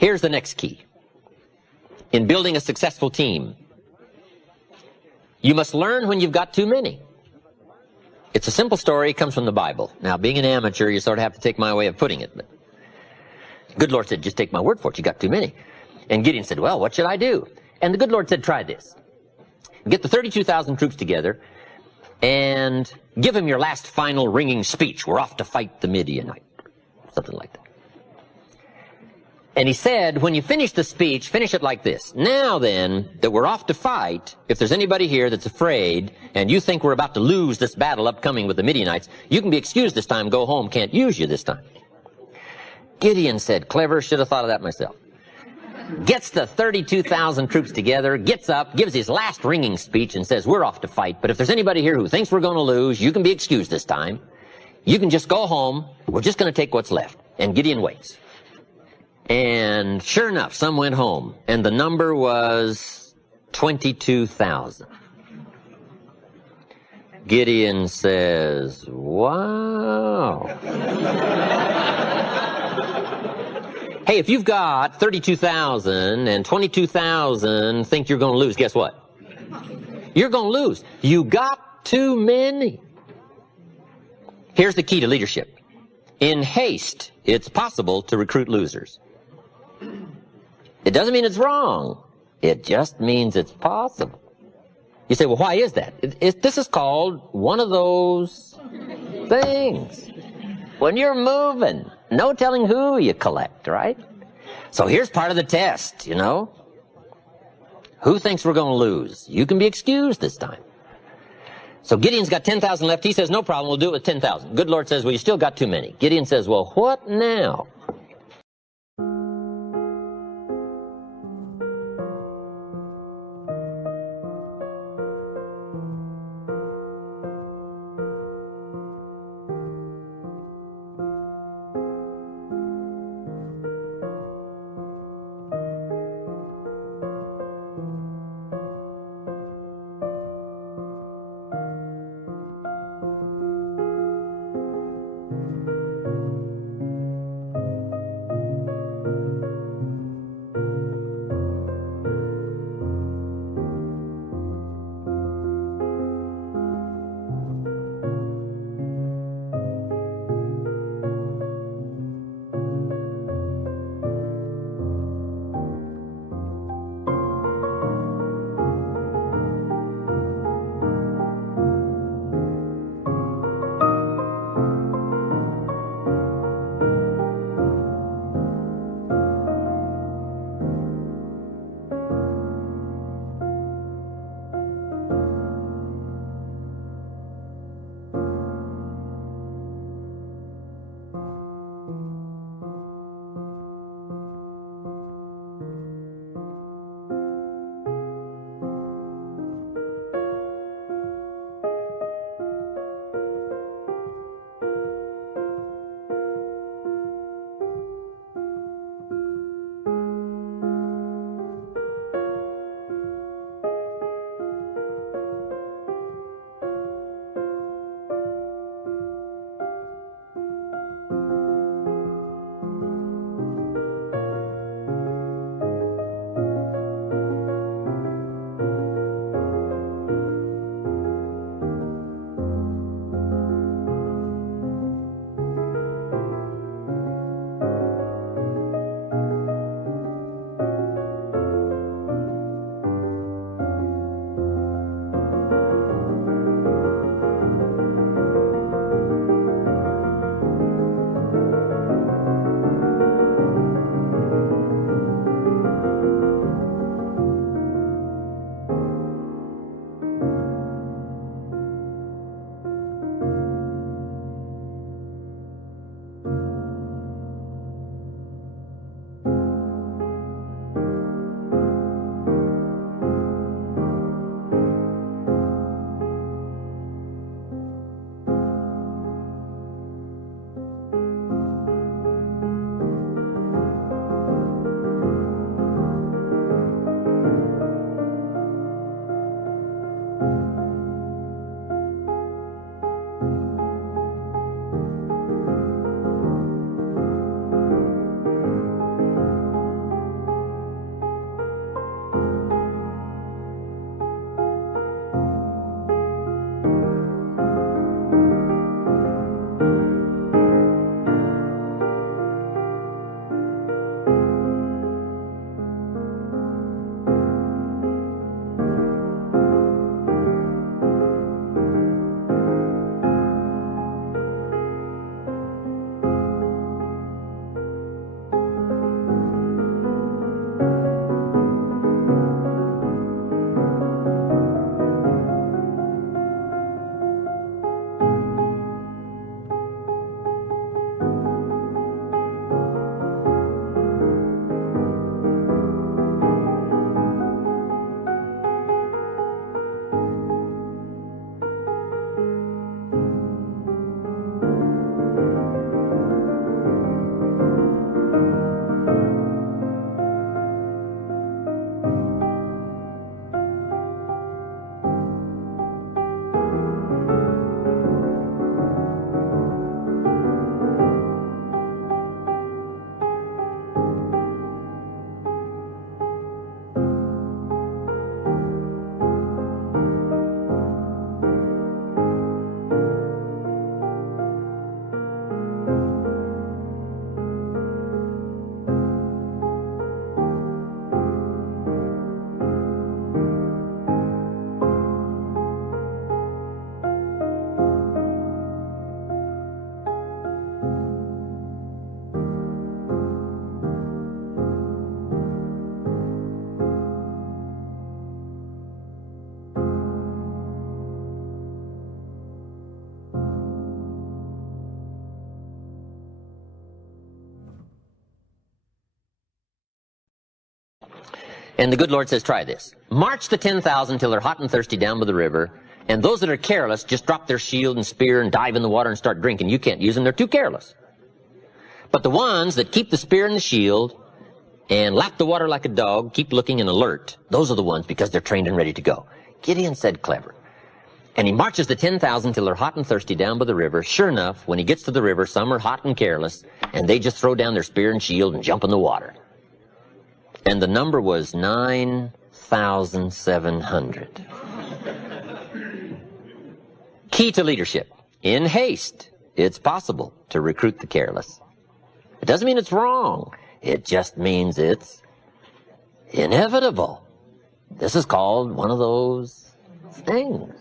Here's the next key. In building a successful team, you must learn when you've got too many. It's a simple story. It comes from the Bible. Now, being an amateur, you sort of have to take my way of putting it. But the good Lord said, just take my word for it. You got too many. And Gideon said, well, what should I do? And the good Lord said, try this. Get the 32,000 troops together and give them your last final ringing speech. We're off to fight the Midianite. Something like that. And he said, when you finish the speech, finish it like this. Now then, that we're off to fight, if there's anybody here that's afraid, and you think we're about to lose this battle upcoming with the Midianites, you can be excused this time, go home, can't use you this time. Gideon said, clever, should have thought of that myself. Gets the 32,000 troops together, gets up, gives his last ringing speech, and says, we're off to fight, but if there's anybody here who thinks we're going to lose, you can be excused this time. You can just go home, we're just going to take what's left. And Gideon waits. And sure enough, some went home, and the number was 22,000. Gideon says, wow. Hey, if you've got 32,000 and 22,000 think you're going to lose, guess what? You're going to lose. You got too many. Here's the key to leadership. In haste, it's possible to recruit losers. It doesn't mean it's wrong. It just means it's possible. You say, well, why is that? This is called one of those things. When you're moving, no telling who you collect, right? So here's part of the test, you know. Who thinks we're going to lose? You can be excused this time. So Gideon's got 10,000 left. He says, no problem, we'll do it with 10,000. Good Lord says, well, you still got too many. Gideon says, well, what now? And the good Lord says, try this. March the 10,000 till they're hot and thirsty down by the river, and those that are careless just drop their shield and spear and dive in the water and start drinking. You can't use them. They're too careless. But the ones that keep the spear and the shield and lap the water like a dog, keep looking and alert, those are the ones because they're trained and ready to go. Gideon said clever. And he marches the 10,000 till they're hot and thirsty down by the river. Sure enough, when he gets to the river, some are hot and careless, and they just throw down their spear and shield and jump in the water. And the number was 9,700. Key to leadership. In haste, it's possible to recruit the careless. It doesn't mean it's wrong. It just means it's inevitable. This is called one of those things.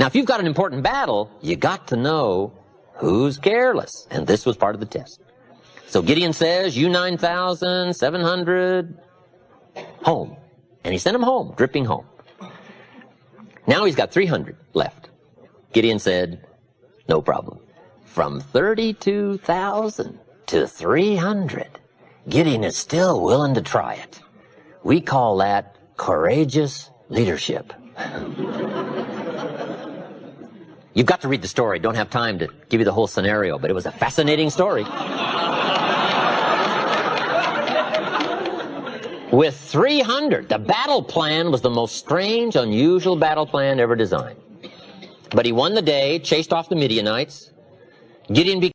Now, if you've got an important battle, you got to know who's careless. And this was part of the test. So Gideon says, you 9,700, home. And he sent them home, dripping home. Now he's got 300 left. Gideon said, no problem. From 32,000 to 300, Gideon is still willing to try it. We call that courageous leadership. You've got to read the story. Don't have time to give you the whole scenario, but it was a fascinating story. With 300, the battle plan was the most strange, unusual battle plan ever designed. But he won the day, chased off the Midianites. Gideon became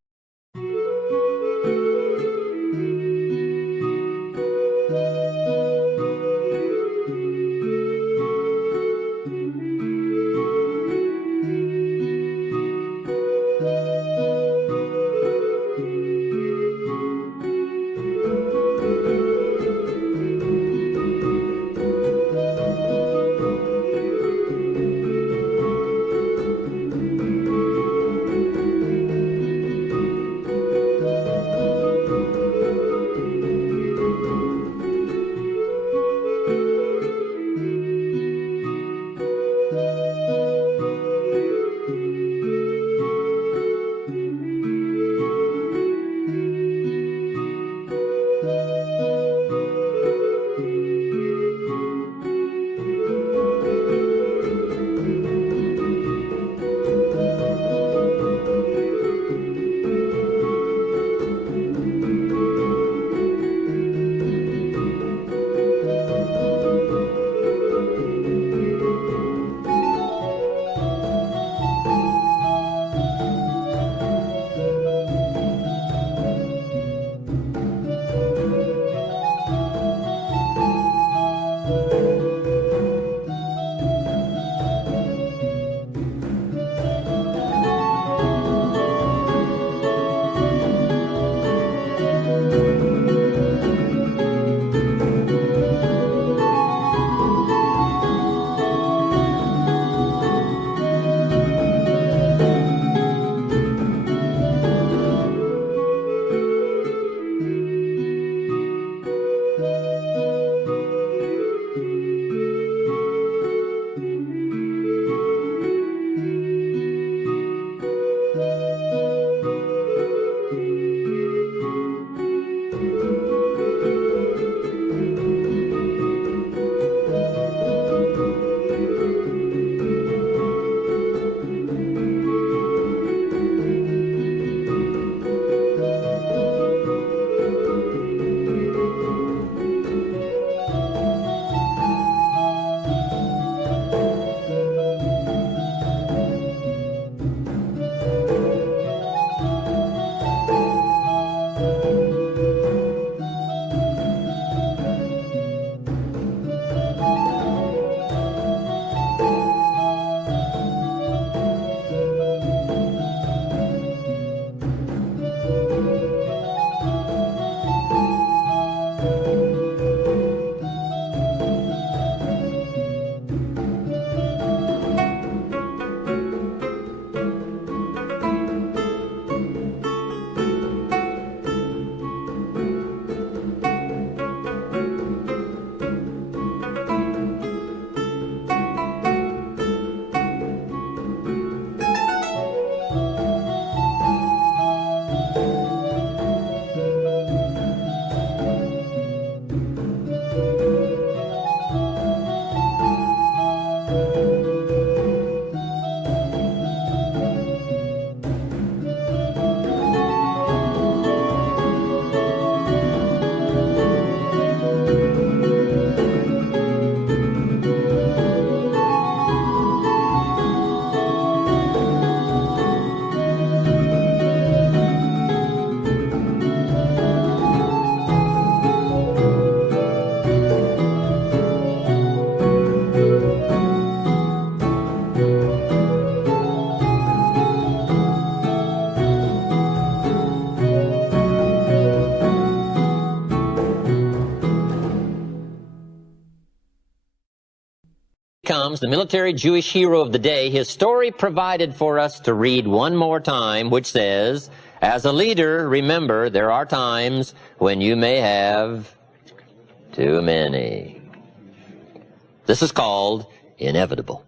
comes, the military Jewish hero of the day, his story provided for us to read one more time, which says, as a leader, remember, there are times when you may have too many. This is called inevitable.